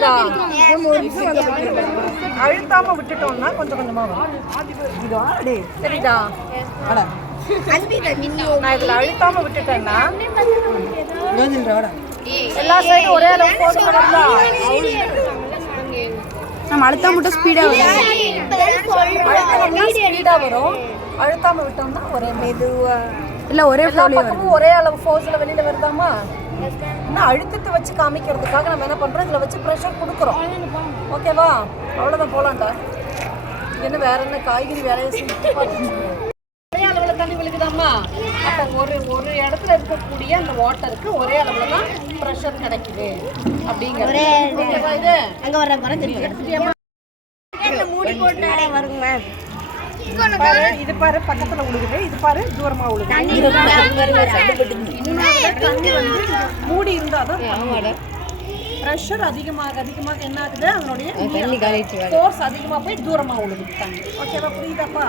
வருதா அழுத்தாம விட்டுட்டோம்னா கொஞ்சம் கொஞ்சமா வரும். சரிதா நான் இதுல அழுத்தாம விட்டுட்டேன்னா? எல்லா சைடும் ஒரே அளவு போட்டு வருதா நம்ம அழுத்தா மட்டும் ஸ்பீடா வரும். ஸ்பீடா வரும். அழுத்தாம விட்டோம்னா ஒரே மெதுவா. இல்ல ஒரே எல்லா பக்கமும் ஒரே அளவு ஃபோர்ஸ்ல வெளியில வருதாமா? இன்னும் அழுத்தத்தை வச்சு காமிக்கிறதுக்காக நம்ம என்ன பண்றோம்? இதுல வச்சு ப்ரெஷர் கொடுக்குறோம். ஓகேவா அவ்வளவுதான் போலாம்டா இது என்ன வேற என்ன காய்கறி வேலையை செஞ்சு அளவுல தண்ணி விழுகுதாம்மா? அப்ப ஒரு ஒரு இடத்துல இருக்கக்கூடிய அந்த வாட்டருக்கு ஒரே அளவுல தான் ப்ரெஷர் கிடைக்குது. அப்படிங்கிறது. அங்க வர வர தெரியும்? மூடி போட்டு. வருங்க இது பாரு பக்கத்துல உழுகுது. இது பாரு தூரமா உழுகுது. மூடி இருந்தாதான் ப்ரெஷர் அதிகமாக அதிகமாக என்ன ஆகுது? அதனுடைய ஃபோர்ஸ் அதிகமாக போய் தூரமா உழுகுது தண்ணி. ஓகேவா புரியுதாப்பா?